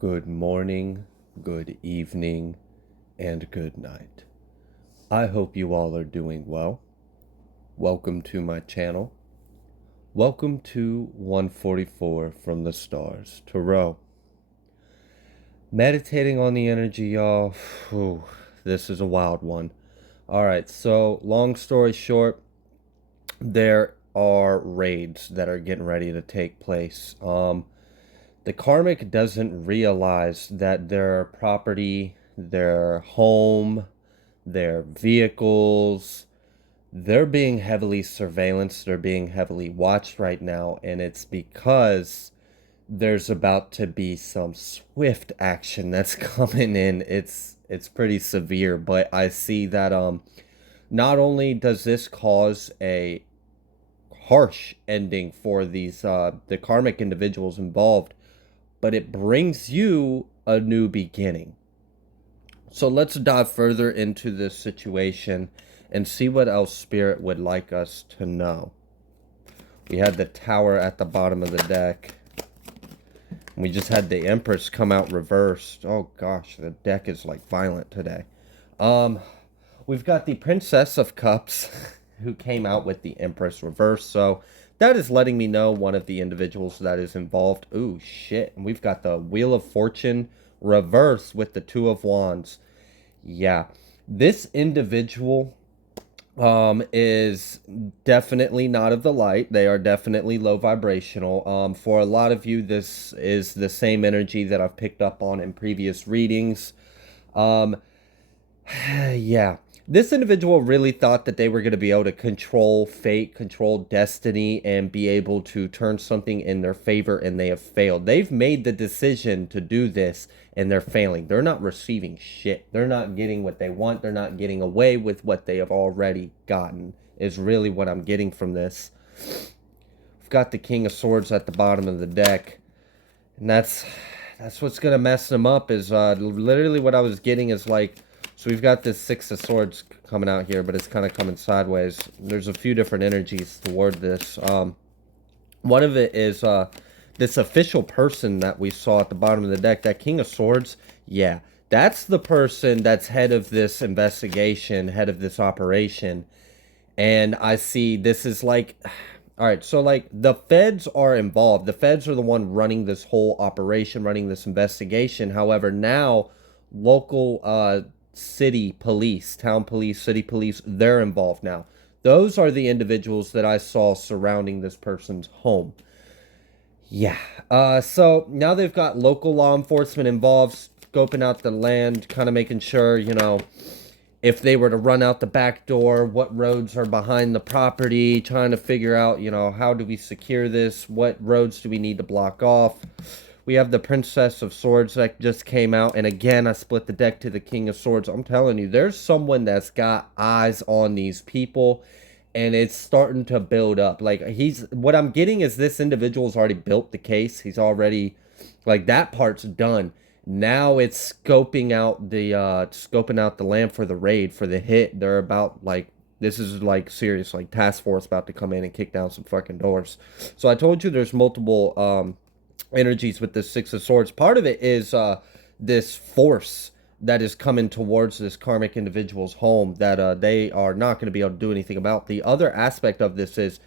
Good morning, good evening, and good night. I hope you all are doing well. Welcome to my channel. Welcome to 144 from the stars, Tarot. Meditating on the energy, y'all. This is a wild one. Alright, so long story short, there are raids that are getting ready to take place. The Karmic doesn't realize that their property, their home, their vehicles, they're being heavily surveillanced, they're being heavily watched right now, and it's because there's about to be some swift action that's coming in. It's pretty severe, but I see that not only does this cause a harsh ending for these the karmic individuals involved, but it brings you a new beginning. So let's dive further into this situation and see what else Spirit would like us to know. We had the Tower at the bottom of the deck. We just had the Empress come out reversed. Oh gosh, the deck is like violent today. We've got the Princess of Cups who came out with the Empress reversed. So that is letting me know one of the individuals that is involved. Ooh, shit. And we've got the Wheel of Fortune reverse with the Two of Wands. Yeah. This individual is definitely not of the light. They are definitely low vibrational. For a lot of you, this is the same energy that I've picked up on in previous readings. Yeah. This individual really thought that they were going to be able to control fate, control destiny, and be able to turn something in their favor, and they have failed. They've made the decision to do this, and they're failing. They're not receiving shit. They're not getting what they want. They're not getting away with what they have already gotten, is really what I'm getting from this. We've got the King of Swords at the bottom of the deck, and that's what's going to mess them up, is literally what I was getting is like, so we've got this Six of Swords coming out here, but it's kind of coming sideways. There's a few different energies toward this. One of it is this official person that we saw at the bottom of the deck, that King of Swords. Yeah, that's the person that's head of this investigation, head of this operation. And I see this is like, all right, so like the feds are involved. The feds are the one running this whole operation, running this investigation. However, now local city police, town police, city police, they're involved now. Those are the individuals that I saw surrounding this person's home. Yeah. So now they've got local law enforcement involved, scoping out the land, kind of making sure, you know, if they were to run out the back door, what roads are behind the property, trying to figure out, you know, how do we secure this? What roads do we need to block off? We have the Princess of Swords that just came out. And again, I split the deck to the King of Swords. I'm telling you, there's someone that's got eyes on these people. And it's starting to build up. Like, what I'm getting is this individual's already built the case. He's already, like, that part's done. Now it's scoping out the land for the raid, for the hit. They're about, like, this is, like, serious, like, task force about to come in and kick down some fucking doors. So I told you there's multiple, energies with the Six of Swords. Part of it is this force that is coming towards this karmic individual's home that they are not going to be able to do anything about. The other aspect of this is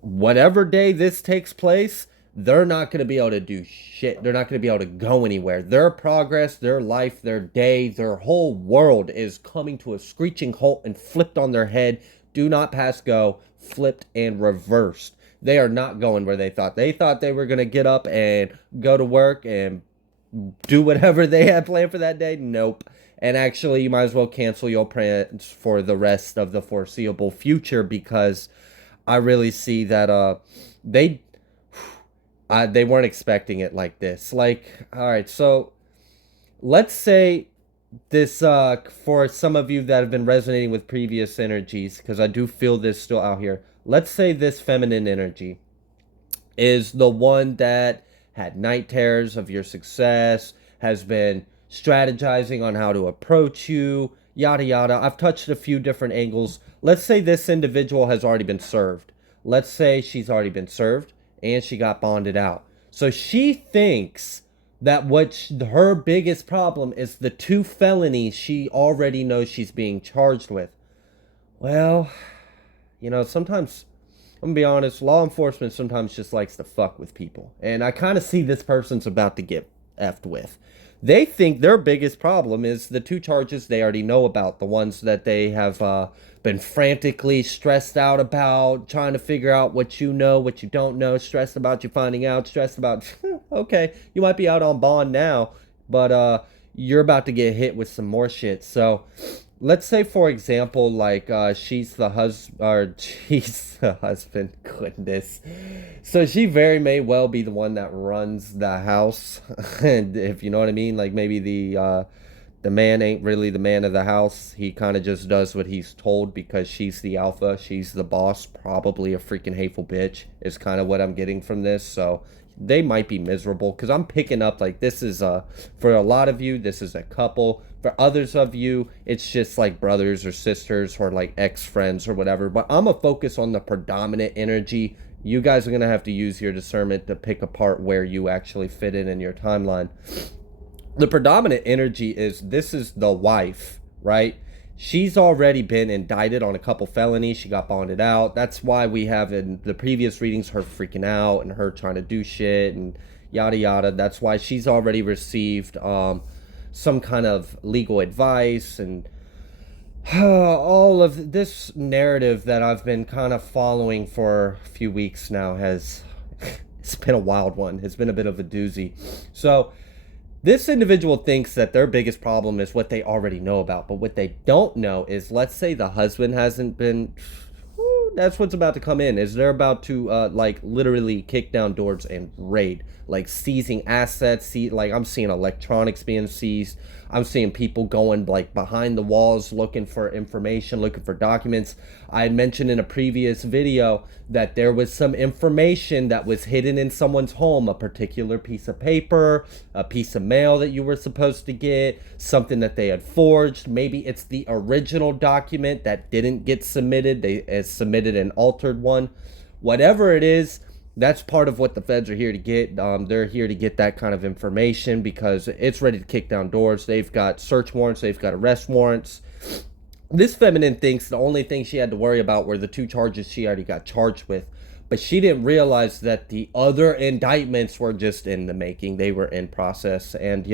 whatever day this takes place, they're not going to be able to do shit. They're not going to be able to go anywhere. Their progress, their life, their day, their whole world is coming to a screeching halt and flipped on their head. Do not pass go, flipped and reversed. They are not going where they thought. They thought they were going to get up and go to work and do whatever they had planned for that day. Nope. And actually, you might as well cancel your plans for the rest of the foreseeable future, because I really see that they weren't expecting it like this. Like, all right, so let's say this, for some of you that have been resonating with previous energies, because I do feel this still out here. Let's say this feminine energy is the one that had night terrors of your success, has been strategizing on how to approach you, yada yada. I've touched a few different angles. Let's say this individual has already been served. Let's say she's already been served and she got bonded out. So she thinks that her biggest problem is the two felonies she already knows she's being charged with. Well, sometimes, I'm gonna be honest, law enforcement sometimes just likes to fuck with people. And I kind of see this person's about to get effed with. They think their biggest problem is the two charges they already know about, the ones that they have been frantically stressed out about, trying to figure out what you know, what you don't know, stressed about you finding out, stressed about, okay, you might be out on bond now, but you're about to get hit with some more shit. So let's say, for example, like she's the husband, or she's the husband. Goodness, so she very may well be the one that runs the house, and if you know what I mean, like maybe the man ain't really the man of the house. He kind of just does what he's told because she's the alpha, she's the boss. Probably a freaking hateful bitch is kind of what I'm getting from this. So they might be miserable because I'm picking up like this is for a lot of you this is a couple, for others of you it's just like brothers or sisters or like ex-friends or whatever, but I'm gonna focus on the predominant energy. You guys are gonna have to use your discernment to pick apart where you actually fit in your timeline. The predominant energy is this is the wife, right? She's already been indicted on a couple felonies. She got bonded out. That's why we have in the previous readings her freaking out and her trying to do shit and yada yada. That's why she's already received some kind of legal advice and all of this narrative that I've been kind of following for a few weeks now has it's been a wild one. It's been a bit of a doozy. So this individual thinks that their biggest problem is what they already know about, but what they don't know is, let's say the husband hasn't been, that's what's about to come in, is they're about to like literally kick down doors and raid, like seizing assets. Like I'm seeing electronics being seized. I'm seeing people going like behind the walls looking for information, looking for documents. I had mentioned in a previous video that there was some information that was hidden in someone's home, a particular piece of paper, a piece of mail that you were supposed to get, something that they had forged. Maybe it's the original document that didn't get submitted. They submitted an altered one. Whatever it is, that's part of what the feds are here to get. They're here to get that kind of information because it's ready to kick down doors. They've got search warrants. They've got arrest warrants. This feminine thinks the only thing she had to worry about were the two charges she already got charged with. But she didn't realize that the other indictments were just in the making. They were in process. And,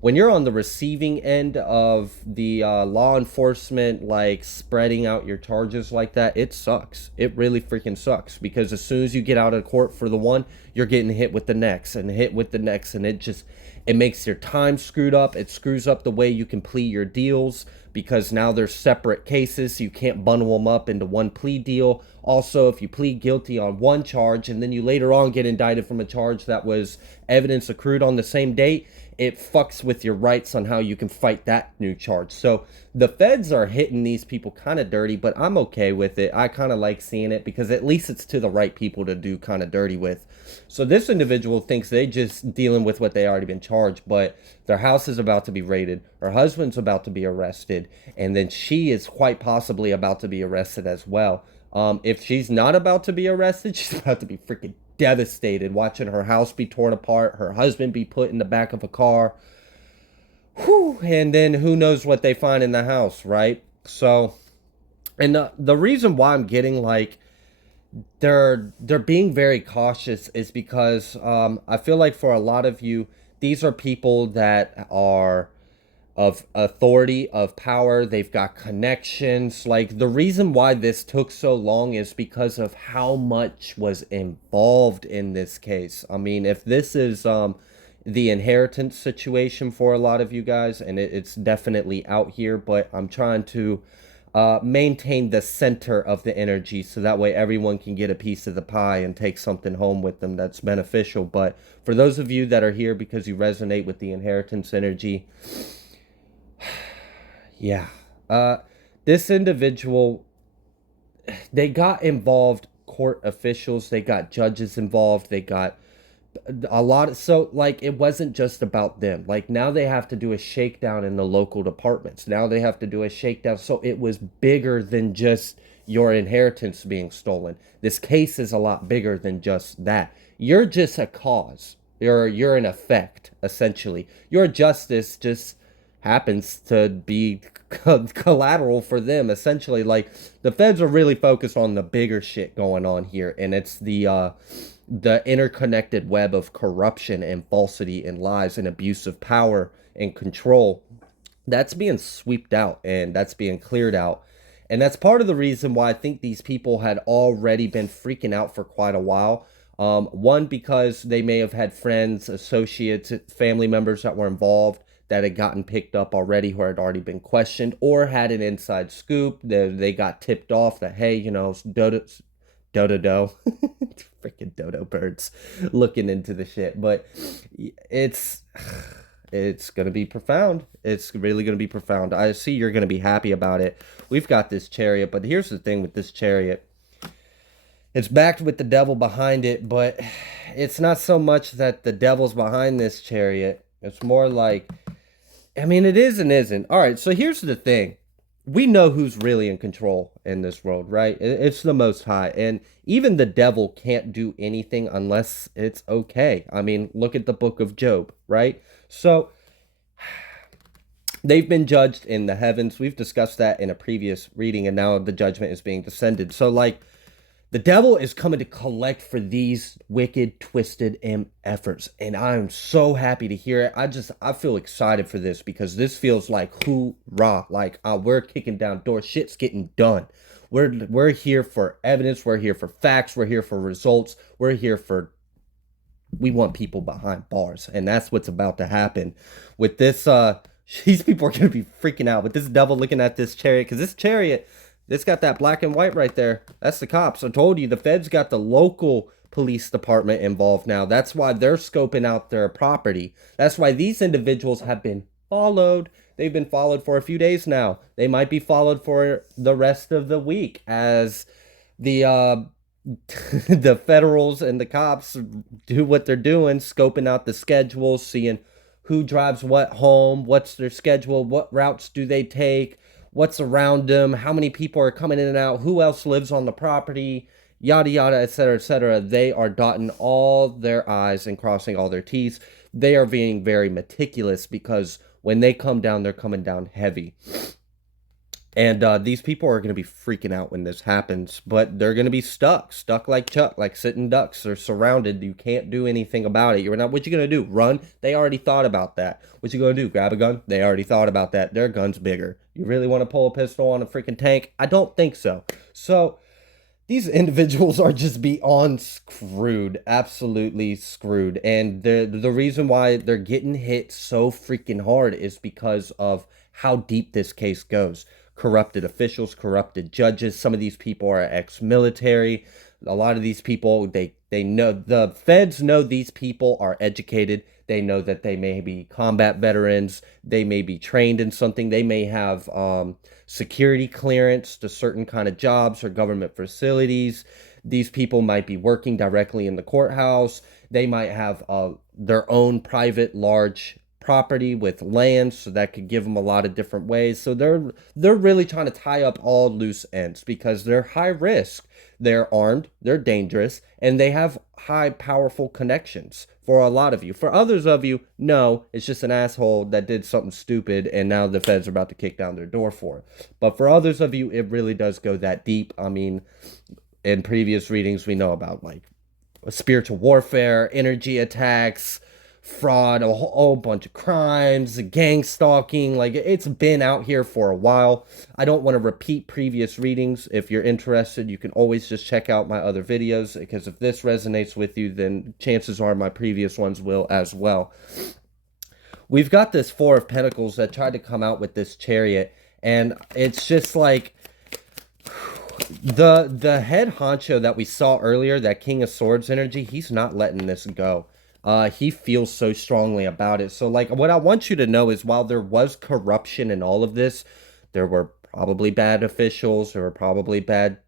when you're on the receiving end of the law enforcement, like spreading out your charges like that, it sucks. It really freaking sucks because as soon as you get out of court for the one, you're getting hit with the next and hit with the next. And it makes your time screwed up. It screws up the way you can plea your deals because now they're separate cases. So you can't bundle them up into one plea deal. Also, if you plead guilty on one charge and then you later on get indicted from a charge that was evidence accrued on the same date, it fucks with your rights on how you can fight that new charge. So the feds are hitting these people kind of dirty, but I'm okay with it. I kind of like seeing it because at least it's to the right people to do kind of dirty with. So this individual thinks they just dealing with what they already been charged, but their house is about to be raided. Her husband's about to be arrested. And then she is quite possibly about to be arrested as well. If she's not about to be arrested, she's about to be freaking devastated watching her house be torn apart, her husband be put in the back of a car. Whew, and then who knows what they find in the house, right? So, and the reason why I'm getting like they're being very cautious is because I feel like for a lot of you, these are people that are of authority, of power. They've got connections. Like the reason why this took so long is because of how much was involved in this case. I mean, if this is the inheritance situation for a lot of you guys, and it's definitely out here, but I'm trying to maintain the center of the energy so that way everyone can get a piece of the pie and take something home with them that's beneficial. But for those of you that are here because you resonate with the inheritance energy, yeah, this individual, they got involved, court officials, they got judges involved, they got a lot of, so like it wasn't just about them. Like now they have to do a shakedown in the local departments. Now they have to do a shakedown. So it was bigger than just your inheritance being stolen. This case is a lot bigger than just that. You're just a cause. You're an effect, essentially. Your justice just happens to be collateral for them, essentially. Like, the feds are really focused on the bigger shit going on here, and it's the interconnected web of corruption and falsity and lies and abuse of power and control that's being swept out and that's being cleared out. And that's part of the reason why I think these people had already been freaking out for quite a while. One, because they may have had friends, associates, family members that were involved that had gotten picked up already, who had already been questioned, or had an inside scoop. They got tipped off that, hey, dodo, freaking dodo birds looking into the shit. But it's it's going to be profound. It's really going to be profound. I see you're going to be happy about it. We've got this chariot, but here's the thing with this chariot. It's backed with the devil behind it, but it's not so much that the devil's behind this chariot. It's more like, I mean, it is and isn't. All right, so here's the thing. We know who's really in control in this world, right? It's the Most High. And even the devil can't do anything unless it's okay. I mean, look at the book of Job, right? So they've been judged in the heavens. We've discussed that in a previous reading, and now the judgment is being descended. So, like, the devil is coming to collect for these wicked, twisted efforts. And I'm so happy to hear it. I feel excited for this because this feels like hoorah. Like, we're kicking down doors. Shit's getting done. We're here for evidence. We're here for facts. We're here for results. We want people behind bars. And that's what's about to happen with this. These people are going to be freaking out with this devil looking at this chariot, because this chariot, it's got that black and white right there. That's the cops. I told you, the feds got the local police department involved now. That's why they're scoping out their property. That's why these individuals have been followed. They've been followed for a few days now. They might be followed for the rest of the week as the the federals and the cops do what they're doing, scoping out the schedules, seeing who drives what home, what's their schedule, what routes do they take, what's around them, how many people are coming in and out, who else lives on the property, yada, yada, etc., etc. They are dotting all their I's and crossing all their T's. They are being very meticulous because when they come down, they're coming down heavy. And these people are going to be freaking out when this happens, but they're going to be stuck like Chuck, like sitting ducks. They're surrounded. You can't do anything about it. You're not. What you going to do? Run? They already thought about that. What you going to do? Grab a gun? They already thought about that. Their gun's bigger. You really want to pull a pistol on a freaking tank? I don't think so. So these individuals are just beyond screwed, absolutely screwed. And the reason why they're getting hit so freaking hard is because of how deep this case goes. Corrupted officials, corrupted judges. Some of these people are ex-military. A lot of these people, they know, the feds know these people are educated. They know that they may be combat veterans. They may be trained in something. They may have security clearance to certain kind of jobs or government facilities. These people might be working directly in the courthouse. They might have their own private large property with land, so that could give them a lot of different ways. So they're really trying to tie up all loose ends because they're high risk, they're armed, they're dangerous, and they have high powerful connections. For a lot of you, for others of you, no, it's just an asshole that did something stupid and now the feds are about to kick down their door for it. But for others of you, it really does go that deep. I mean, in previous readings we know about like spiritual warfare, energy attacks, fraud, a whole bunch of crimes, gang stalking. Like, it's been out here for a while. I don't want to repeat previous readings. If you're interested, you can always just check out my other videos, because if this resonates with you, then chances are my previous ones will as well. We've got this Four of Pentacles that tried to come out with this Chariot, and it's just like the head honcho that we saw earlier, that King of Swords energy, he's not letting this go. He feels so strongly about it. So, like, what I want you to know is, while there was corruption in all of this, there were probably bad officials, there were probably bad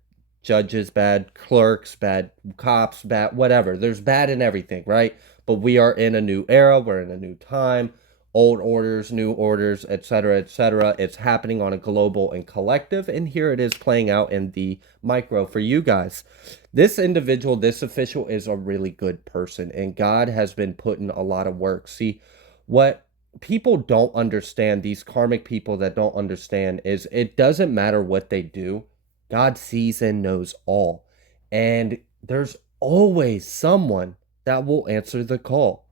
judges, bad clerks, bad cops, bad whatever. There's bad in everything, right? But we are in a new era. We're in a new time. old orders, new orders, etc., etc. It's happening on a global and collective, and here it is playing out in the micro for you guys. This individual, this official, is a really good person, and God has been putting a lot of work. See, what people don't understand, these karmic people that don't understand, is it doesn't matter what they do, God sees and knows all. And there's always someone that will answer the call.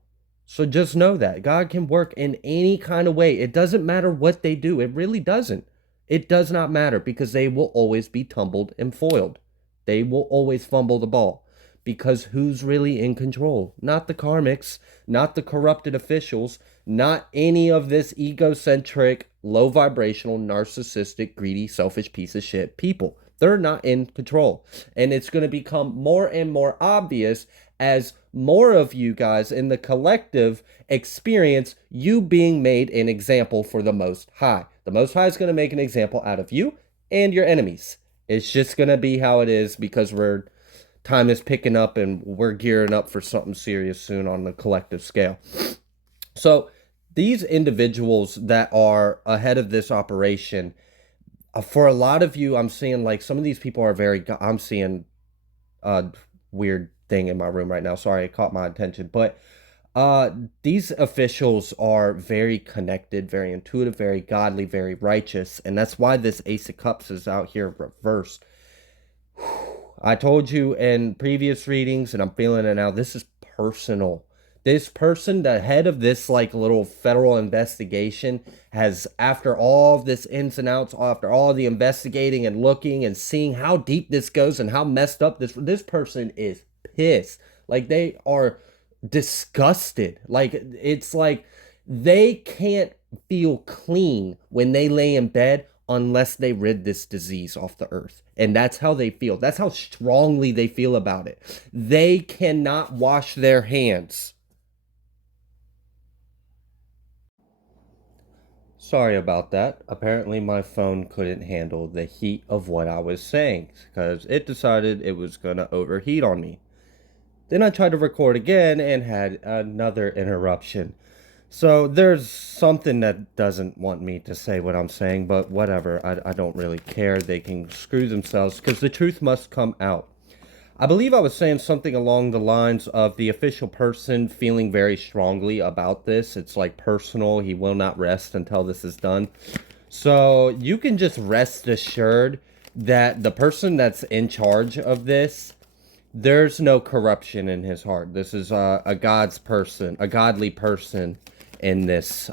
So just know that God can work in any kind of way. It doesn't matter what they do. It really doesn't. It does not matter because they will always be tumbled and foiled. They will always fumble the ball because who's really in control? Not the karmics, not the corrupted officials, not any of this egocentric, low vibrational, narcissistic, greedy, selfish piece of shit people. They're not in control. And it's going to become more and more obvious as more of you guys in the collective experience you being made an example for the Most High. The Most High is going to make an example out of you and your enemies. It's just going to be how it is because time is picking up and we're gearing up for something serious soon on the collective scale. So these individuals that are ahead of this operation, for a lot of you, I'm seeing like some of these people are I'm seeing a weird thing in my room right now. Sorry, it caught my attention. But these officials are very connected, very intuitive, very godly, very righteous. And that's why this Ace of Cups is out here reversed. I told you in previous readings, and I'm feeling it now, this is personal. This person, the head of this like little federal investigation, has, after all of this ins and outs, after all the investigating and looking and seeing how deep this goes and how messed up this person is pissed. Like they are disgusted. Like it's like they can't feel clean when they lay in bed unless they rid this disease off the earth. And that's how they feel. That's how strongly they feel about it. They cannot wash their hands. Sorry about that. Apparently my phone couldn't handle the heat of what I was saying because it decided it was going to overheat on me. Then I tried to record again and had another interruption. So there's something that doesn't want me to say what I'm saying, but whatever. I don't really care. They can screw themselves because the truth must come out. I believe I was saying something along the lines of the official person feeling very strongly about this. It's like personal. He will not rest until this is done. So you can just rest assured that the person that's in charge of this, there's no corruption in his heart. This is a God's person, a godly person in this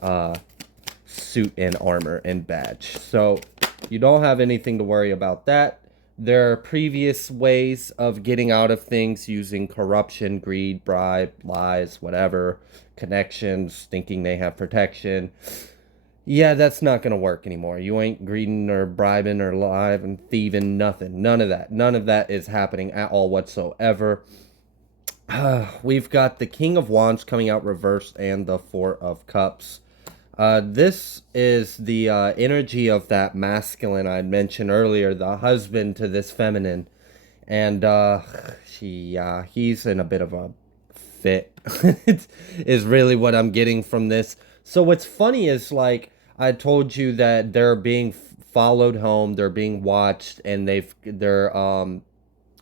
suit and armor and badge. So you don't have anything to worry about that. There are previous ways of getting out of things using corruption, greed, bribe, lies, whatever, connections, thinking they have protection. Yeah, that's not going to work anymore. You ain't greeding or bribing or lying and thieving, nothing. None of that. None of that is happening at all whatsoever. We've got the King of Wands coming out reversed and the Four of Cups. This is the energy of that masculine I mentioned earlier, the husband to this feminine. And he's in a bit of a fit, is really what I'm getting from this. So what's funny is, like, I told you that they're being followed home, they're being watched, and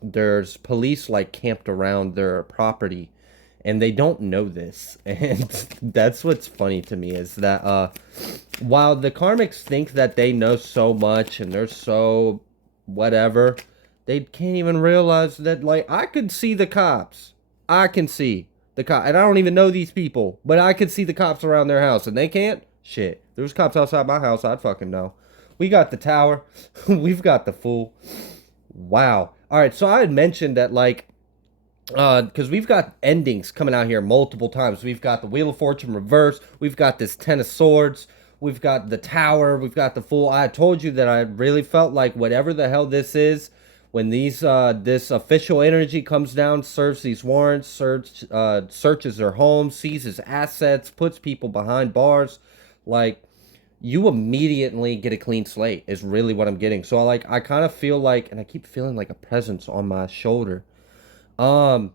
there's police like camped around their property, and they don't know this. And that's what's funny to me is that while the Karmics think that they know so much and they're so whatever, they can't even realize that, like, I could see the cops. I can see the cops, and I don't even know these people, but I could see the cops around their house, and they can't. Shit, there's cops outside my house, I'd fucking know. We got the tower. We've got the fool. Wow. All right, so I had mentioned that, like, because we've got endings coming out here multiple times. We've got the Wheel of Fortune reverse. We've got this Ten of Swords. We've got the Tower. We've got the Fool. I told you that I really felt like whatever the hell this is, when these this official energy comes down, serves these warrants, searches their homes, seizes assets, puts people behind bars, like, you immediately get a clean slate is really what I'm getting. So I kind of feel like, and I keep feeling like a presence on my shoulder. One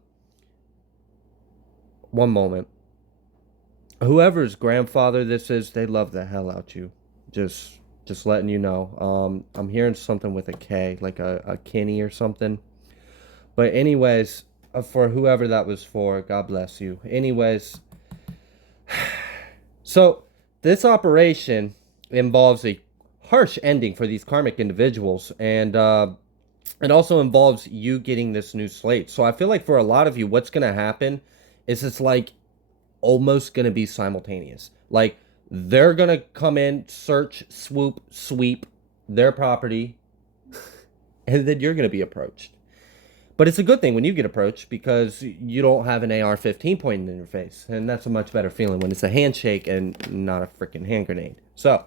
moment. Whoever's grandfather this is, they love the hell out you. Just just letting you know. I'm hearing something with a K, like a Kenny or something. But anyways, for whoever that was for, God bless you. Anyways, so this operation involves a harsh ending for these karmic individuals, and it also involves you getting this new slate. So I feel like for a lot of you, what's gonna happen is it's like almost gonna be simultaneous. Like they're gonna come in, search, swoop, sweep their property, and then you're gonna be approached. But it's a good thing when you get approached because you don't have an AR-15 pointing in your face. And that's a much better feeling when it's a handshake and not a freaking hand grenade. So,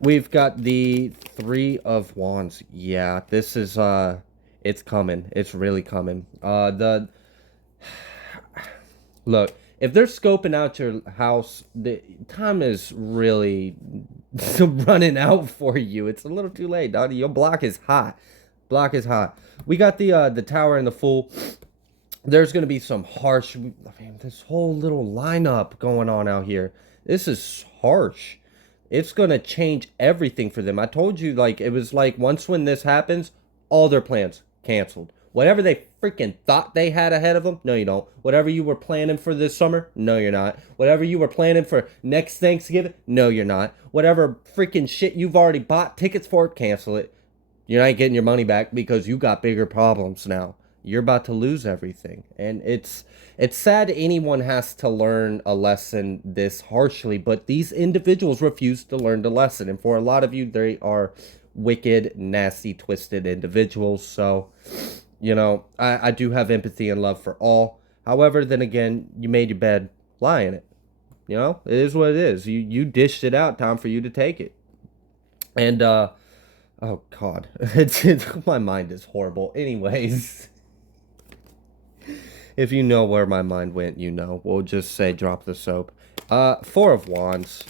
we've got the Three of Wands. Yeah, this is, it's coming. It's really coming. Look, if they're scoping out your house, the time is really running out for you. It's a little too late, dog. Your block is hot. Block is hot. We got the tower and the fool. There's gonna be some harsh. I mean, this whole little lineup going on out here. This is harsh. It's gonna change everything for them. I told you, like it was like once when this happens, all their plans canceled. Whatever they freaking thought they had ahead of them, no, you don't. Whatever you were planning for this summer, no, you're not. Whatever you were planning for next Thanksgiving, no, you're not. Whatever freaking shit you've already bought tickets for, cancel it. You're not getting your money back because you got bigger problems now. You're about to lose everything. And it's sad anyone has to learn a lesson this harshly, but these individuals refuse to learn the lesson. And for a lot of you, they are wicked, nasty, twisted individuals. So, you know, I do have empathy and love for all. However, then again, you made your bed, lie in it. You know, it is what it is. You dished it out, time for you to take it. And oh God, my mind is horrible. Anyways, if you know where my mind went, you know. We'll just say drop the soap. Four of Wands.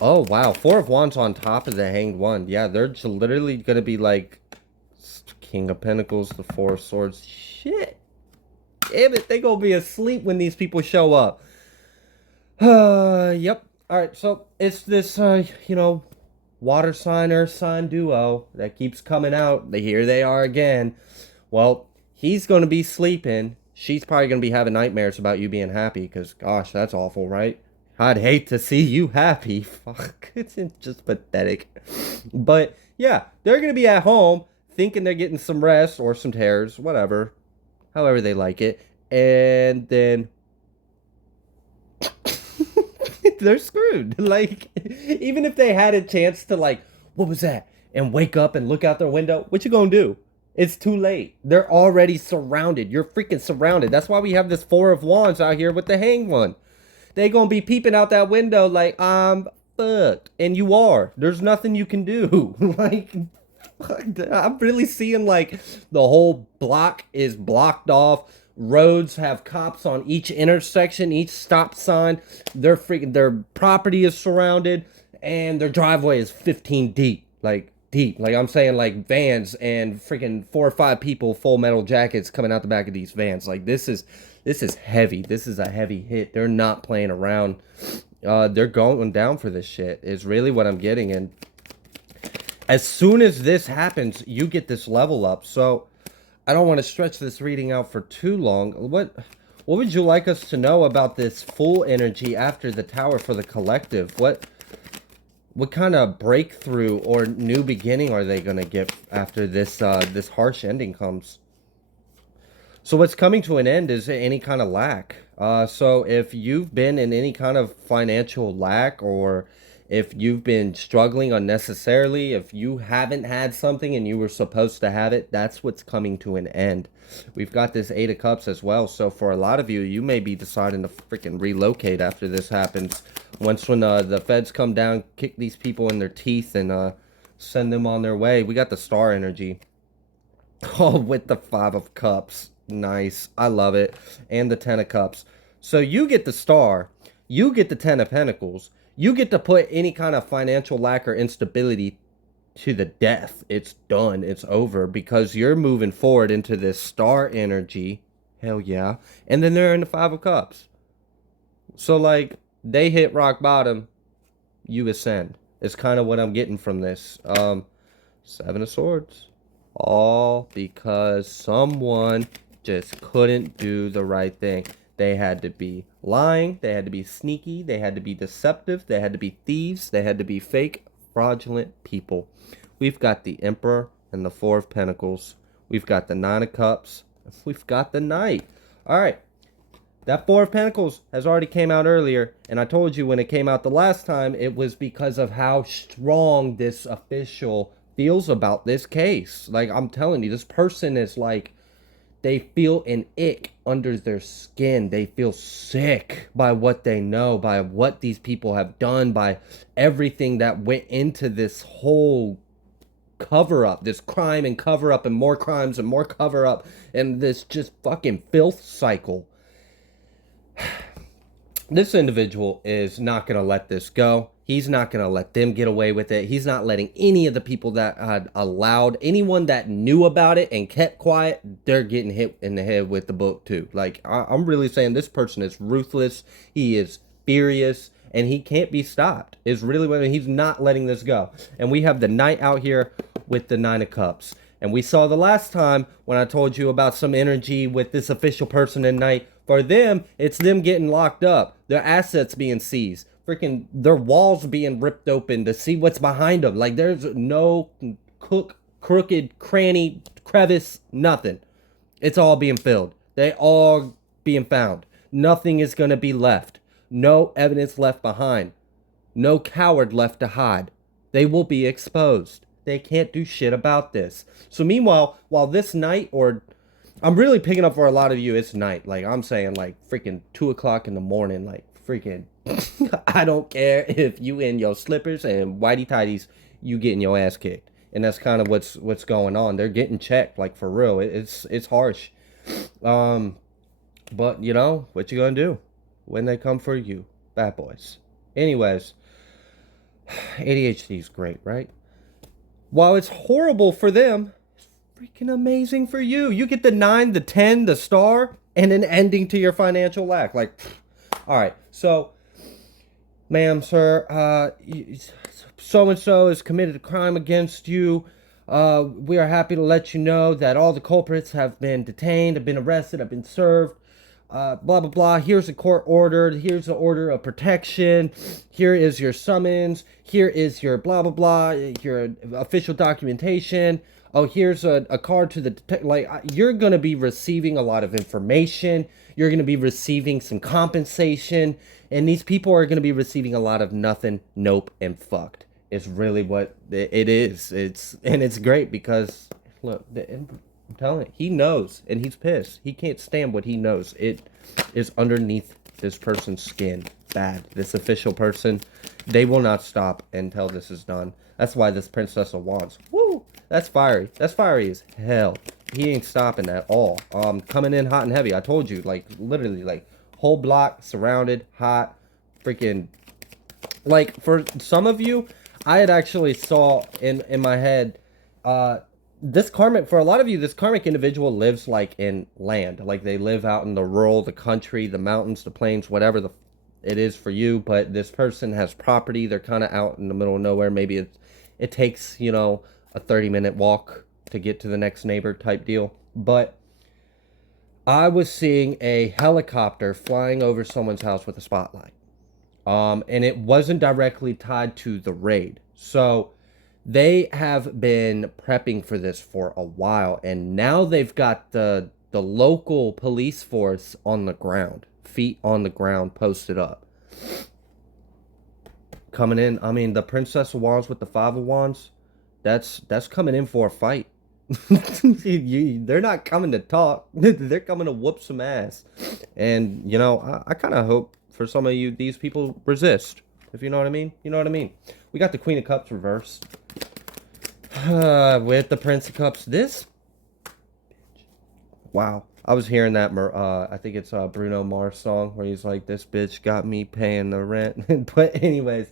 Oh wow, Four of Wands on top of the Hanged One. Yeah, they're just literally gonna be like King of Pentacles, the Four of Swords. Shit, damn it, they gonna be asleep when these people show up. Yep. All right, so it's this, you know, water sign, earth sign duo that keeps coming out. Here they are again. Well, he's going to be sleeping. She's probably going to be having nightmares about you being happy because, gosh, that's awful, right? I'd hate to see you happy. Fuck, it's just pathetic. But, yeah, they're going to be at home thinking they're getting some rest or some tears, whatever, however they like it. And then they're screwed. Like, even if they had a chance to, like, what was that? And wake up and look out their window, what you gonna do? It's too late. They're already surrounded. You're freaking surrounded. That's why we have this Four of Wands out here with the Hanged One. They gonna be peeping out that window like, I'm fucked. And you are. There's nothing you can do. Like, I'm really seeing, like, the whole block is blocked off. Roads have cops on each intersection, each stop sign. Their property is surrounded, and their driveway is 15 deep, like deep. Like I'm saying, like vans and freaking 4 or 5 people, full metal jackets coming out the back of these vans. Like this is heavy. This is a heavy hit. They're not playing around. They're going down for this shit. Is really what I'm getting. And as soon as this happens, you get this level up. So I don't want to stretch this reading out for too long. What would you like us to know about this full energy after the tower for the collective? What kind of breakthrough or new beginning are they going to get after this this harsh ending comes? So what's coming to an end is any kind of lack. So if you've been in any kind of financial lack, or if you've been struggling unnecessarily, if you haven't had something and you were supposed to have it, that's what's coming to an end. We've got this Eight of Cups as well. So for a lot of you, you may be deciding to freaking relocate after this happens. Once when the feds come down, kick these people in their teeth and send them on their way. We got the Star energy. Oh, with the Five of Cups. Nice. I love it. And the Ten of Cups. So you get the Star. You get the Ten of Pentacles. You get to put any kind of financial lack or instability to the death. It's done. It's over because you're moving forward into this Star energy. Hell yeah. And then they're in the Five of Cups. So like they hit rock bottom, you ascend. It's kind of what I'm getting from this. Seven of Swords. All because someone just couldn't do the right thing. They had to be lying, they had to be sneaky, they had to be deceptive, they had to be thieves, they had to be fake, fraudulent people. We've got the Emperor and the Four of Pentacles. We've got the Nine of Cups. We've got the Knight. All right. That Four of Pentacles has already came out earlier, and I told you when it came out the last time, it was because of how strong this official feels about this case. Like, I'm telling you, this person is like, they feel an ick under their skin. They feel sick by what they know, by what these people have done, by everything that went into this whole cover up, this crime and cover up, and more crimes and more cover up, and this just fucking filth cycle. This individual is not going to let this go. He's not going to let them get away with it. He's not letting any of the people that had allowed, anyone that knew about it and kept quiet, they're getting hit in the head with the book too. Like, I'm really saying this person is ruthless. He is furious, and he can't be stopped. Is really what he's not letting this go. And we have the Knight out here with the Nine of Cups. And we saw the last time when I told you about some energy with this official person and Knight. For them, it's them getting locked up. Their assets being seized. Freaking their walls being ripped open to see what's behind them. Like there's no crooked, cranny, crevice, nothing. It's all being filled. They all being found. Nothing is going to be left. No evidence left behind. No coward left to hide. They will be exposed. They can't do shit about this. So meanwhile, while this Knight, or I'm really picking up for a lot of you, it's night. Like I'm saying, like freaking 2 o'clock in the morning. Like freaking, I don't care if you in your slippers and whitey tighties, you getting your ass kicked. And that's kind of what's going on. They're getting checked, like for real. It's harsh. But you know what you gonna do when they come for you, bad boys. Anyways, ADHD is great, right? While it's horrible for them, it's freaking amazing for you. You get the 9, the 10, the star, and an ending to your financial lack. Like, all right, so, ma'am, sir, so-and-so has committed a crime against you. We are happy to let you know that all the culprits have been detained, have been arrested, have been served. Blah, blah, blah. Here's a court order. Here's the order of protection. Here is your summons. Here is your blah, blah, blah. Your official documentation. Oh, here's a card to the detective. Like, you're going to be receiving a lot of information. You're going to be receiving some compensation. And these people are going to be receiving a lot of nothing, nope, and fucked. It's really what it is. And it's great because, look, I'm telling you, he knows, and he's pissed. He can't stand what he knows. It is underneath this person's skin. Bad. This official person, they will not stop until this is done. That's why this Princess of Wands, woo, that's fiery. That's fiery as hell. He ain't stopping at all. Coming in hot and heavy. I told you, like, literally, like, whole block, surrounded, hot, freaking, like, for some of you, I had actually saw in my head, this karmic, for a lot of you, this karmic individual lives like in land. Like they live out in the rural, the country, the mountains, the plains, whatever it is for you. But this person has property. They're kind of out in the middle of nowhere. Maybe it takes, you know, a 30-minute walk to get to the next neighbor type deal. But I was seeing a helicopter flying over someone's house with a spotlight. And it wasn't directly tied to the raid. So they have been prepping for this for a while, and now they've got the local police force on the ground, feet on the ground, posted up. Coming in, I mean, the Princess of Wands with the Five of Wands, that's coming in for a fight. They're not coming to talk. They're coming to whoop some ass. And, you know, I kind of hope for some of you, these people resist. If you know what I mean. You know what I mean. We got the Queen of Cups reversed. With the Prince of Cups. This, wow, I was hearing that I think it's Bruno Mars song where he's like, this bitch got me paying the rent. But anyways,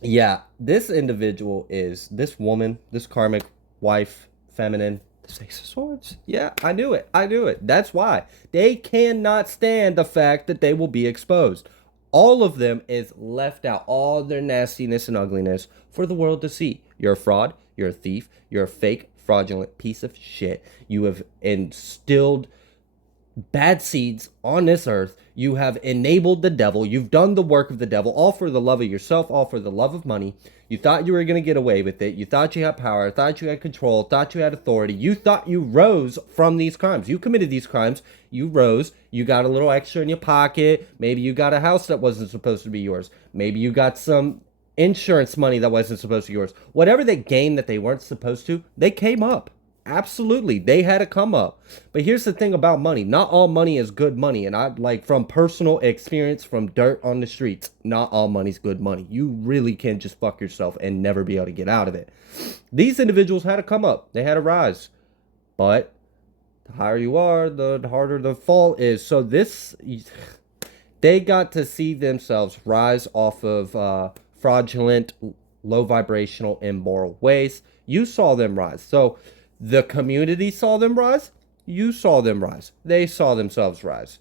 yeah, this individual is this woman, this karmic wife, feminine, The Ace of Swords. Yeah, I knew it. I knew it. That's why. They cannot stand the fact that they will be exposed. All of them is left out. All their nastiness and ugliness for the world to see. You're a fraud. You're a thief. You're a fake, fraudulent piece of shit. You have instilled bad seeds on this earth. You have enabled the devil. You've done the work of the devil, all for the love of yourself, all for the love of money. You thought you were going to get away with it. You thought you had power, thought you had control, thought you had authority. You thought you rose from these crimes. You committed these crimes. You rose. You got a little extra in your pocket. Maybe you got a house that wasn't supposed to be yours. Maybe you got some insurance money that wasn't supposed to be yours. Whatever they gained that they weren't supposed to, they came up. Absolutely, they had to come up. But here's the thing about money. Not all money is good money. And I like from personal experience, from dirt on the streets, not all money's good money. You really can just fuck yourself and never be able to get out of it. These individuals had to come up. They had to rise. But the higher you are, the harder the fall is. So they got to see themselves rise off of fraudulent, low vibrational, immoral ways. You saw them rise. So the community saw them rise. You saw them rise. They saw themselves rise.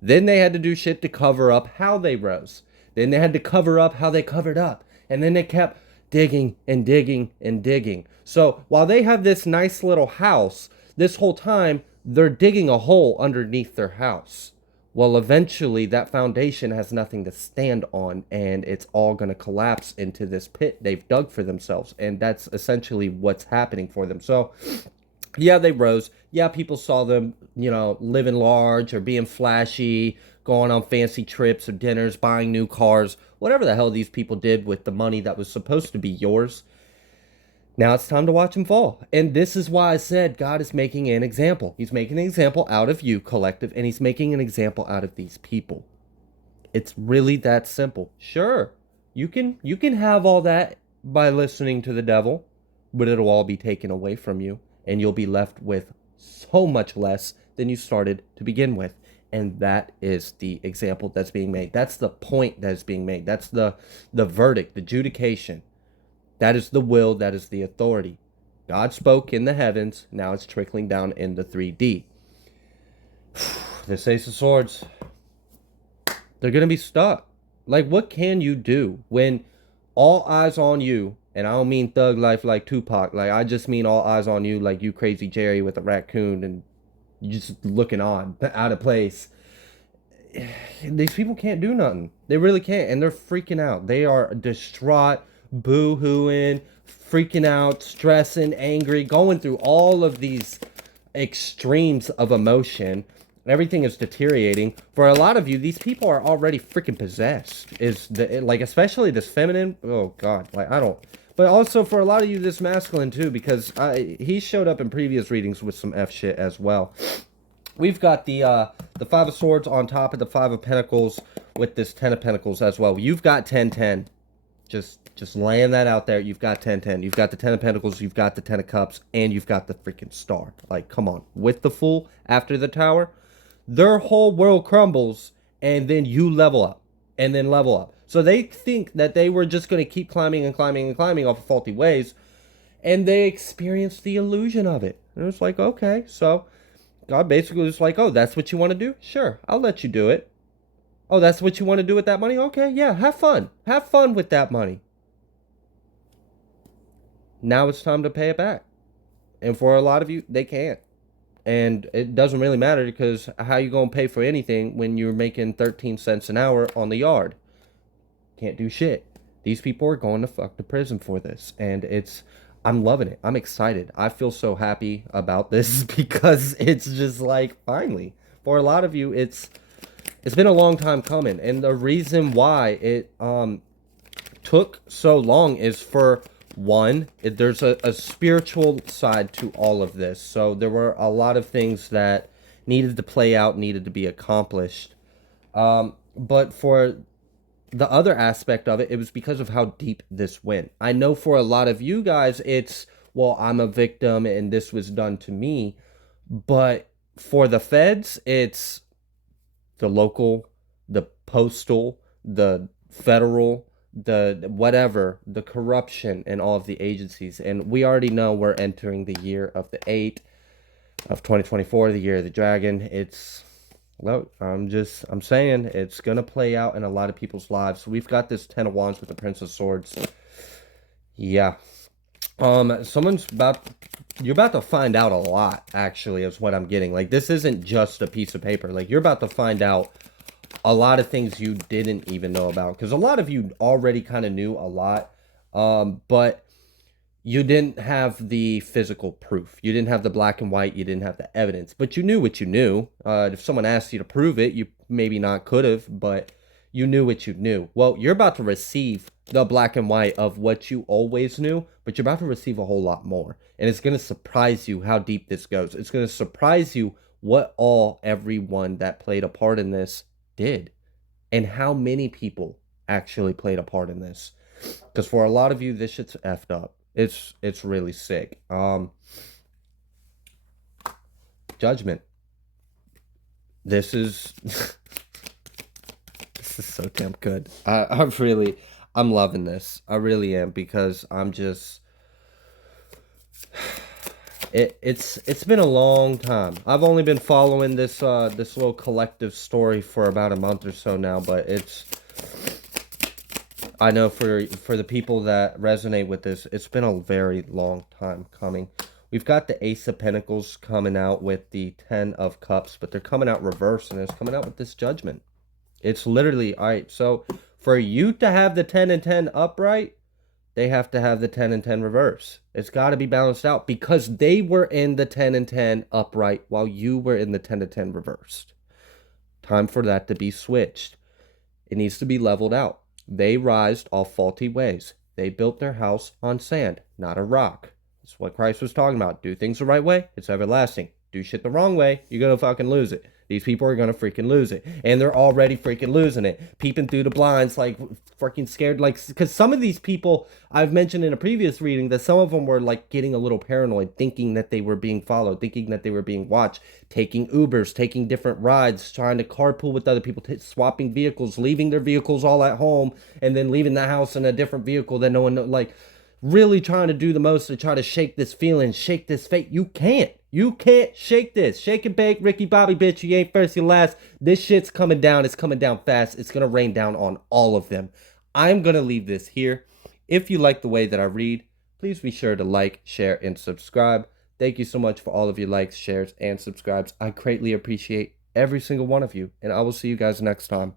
Then they had to do shit to cover up how they rose. Then they had to cover up how they covered up. And then they kept digging and digging and digging. So while they have this nice little house, this whole time they're digging a hole underneath their house. Well, eventually that foundation has nothing to stand on and it's all going to collapse into this pit they've dug for themselves. And that's essentially what's happening for them. So, yeah, they rose. Yeah, people saw them, living large or being flashy, going on fancy trips or dinners, buying new cars, whatever the hell these people did with the money that was supposed to be yours. Now it's time to watch him fall. And this is why I said God is making an example. He's making an example out of you, collective, and he's making an example out of these people. It's really that simple. Sure, you can have all that by listening to the devil, but it'll all be taken away from you, and you'll be left with so much less than you started to begin with. And that is the example that's being made. That's the point that is being made. That's the verdict, the adjudication. That is the will, that is the authority. God spoke in the heavens, now it's trickling down in the 3D. This Ace of Swords, they're going to be stuck. Like, what can you do when all eyes on you, and I don't mean thug life like Tupac, like, I just mean all eyes on you like you crazy Jerry with a raccoon and you just looking on, out of place. These people can't do nothing. They really can't, and they're freaking out. They are distraught, boo-hooing, freaking out, stressing, angry, going through all of these extremes of emotion. Everything is deteriorating. For a lot of you, these people are already freaking possessed. Especially this feminine. Oh God, I don't. But also for a lot of you, this masculine too, because he showed up in previous readings with some F shit as well. We've got the Five of Swords on top of the Five of Pentacles with this Ten of Pentacles as well. You've got 10-10. Just laying that out there. You've got 10-10. You've got the 10 of Pentacles. You've got the 10 of Cups. And you've got the freaking Star. Like, come on. With the Fool after the Tower, their whole world crumbles. And then you level up. And then level up. So they think that they were just going to keep climbing and climbing and climbing off of faulty ways. And they experienced the illusion of it. And it was like, okay. So God basically was like, oh, that's what you want to do? Sure. I'll let you do it. Oh, that's what you want to do with that money? Okay, yeah, have fun. Have fun with that money. Now it's time to pay it back. And for a lot of you, they can't. And it doesn't really matter because how you going to pay for anything when you're making 13 cents an hour on the yard? Can't do shit. These people are going to fuck to prison for this. And I'm loving it. I'm excited. I feel so happy about this because it's just like, finally. For a lot of you, it's been a long time coming. And the reason why it took so long is for one, there's a spiritual side to all of this. So there were a lot of things that needed to play out, needed to be accomplished. But for the other aspect of it, it was because of how deep this went. I know for a lot of you guys, it's, well, I'm a victim and this was done to me. But for the feds, it's the local, the postal, the federal, the whatever, the corruption in all of the agencies. And we already know we're entering the year of the 8. of 2024, the year of the dragon. Well, I'm saying it's gonna play out in a lot of people's lives. So we've got this Ten of Wands with the Prince of Swords. Yeah. Someone's about you're about to find out a lot, actually, is what I'm getting. Like, this isn't just a piece of paper. Like, you're about to find out a lot of things you didn't even know about. Because a lot of you already kind of knew a lot. But you didn't have the physical proof. You didn't have the black and white. You didn't have the evidence. But you knew what you knew. If someone asked you to prove it, you maybe not could have, but you knew what you knew. Well, you're about to receive the black and white of what you always knew, but you're about to receive a whole lot more. And it's going to surprise you how deep this goes. It's going to surprise you what all everyone that played a part in this did and how many people actually played a part in this. Because for a lot of you, this shit's effed up. It's really sick. Judgment. This is this is so damn good. I'm loving this. I really am, because it's been a long time. I've only been following this this little collective story for about a month or so now, but I know for the people that resonate with this, it's been a very long time coming. We've got the Ace of Pentacles coming out with the Ten of Cups, but they're coming out reverse, and it's coming out with this Judgment. It's literally, all right, so for you to have the 10 and 10 upright, they have to have the 10 and 10 reverse. It's got to be balanced out, because they were in the 10 and 10 upright while you were in the 10 and 10 reversed. Time for that to be switched. It needs to be leveled out. They rised off faulty ways. They built their house on sand, not a rock. That's what Christ was talking about. Do things the right way, it's everlasting. Do shit the wrong way, you're going to fucking lose it. These people are going to freaking lose it. And they're already freaking losing it. Peeping through the blinds like freaking scared. Like, because some of these people, I've mentioned in a previous reading that some of them were like getting a little paranoid, thinking that they were being followed, thinking that they were being watched, taking Ubers, taking different rides, trying to carpool with other people, swapping vehicles, leaving their vehicles all at home, and then leaving the house in a different vehicle that no one, like, really trying to do the most to try to shake this feeling, shake this fate. You can't. You can't shake this. Shake and bake, Ricky Bobby, bitch. You ain't first, you last. This shit's coming down. It's coming down fast. It's going to rain down on all of them. I'm going to leave this here. If you like the way that I read, please be sure to like, share, and subscribe. Thank you so much for all of your likes, shares, and subscribes. I greatly appreciate every single one of you, and I will see you guys next time.